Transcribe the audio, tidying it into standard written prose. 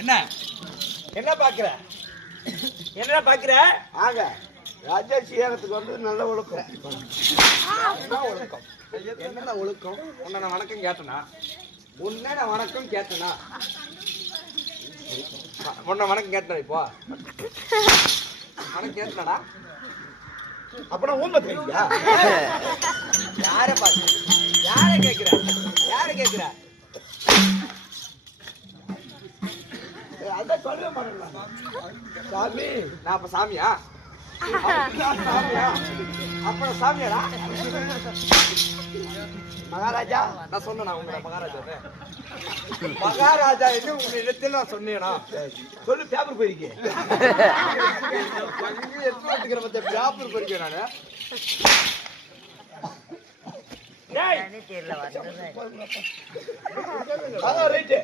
என்ன என்ன பாக்குற என்ன பாக்குற? ஆக ராஜாசியாரத்துக்கு வந்து நல்ல ஒழுக்கம். ஒழுக்கம் என்னடா ஒழுக்கம்? உன்னை நான் வணக்கம் கேட்டனா? உன்னை நான் வணக்கம் கேட்டனா? உன்னை வணக்கம் கேட்டனா? இப்போ வணக்கம் கேட்டனடா? அப்பனா ஊம்பத் வைக்கியா? யாரை பாத்து யாரை கேட்கிற? யாரை கேட்கிற? அதான் சொல்ல மாட்டேன் சாமி. நான் அப்ப சாமியா? சாமியா? அப்ப சாமியாடா? மகாராஜா நான் சொன்னா உங்களை மகாராஜா மகாராஜா என்று உங்க இடத்தில் நான் சொன்னேனா? சொல்லு. பேப்பர் போயிருக்கேன். எடுத்துக்கிற மத்த பேப்பர் போயிருக்கேன் நானு. ரைட்டு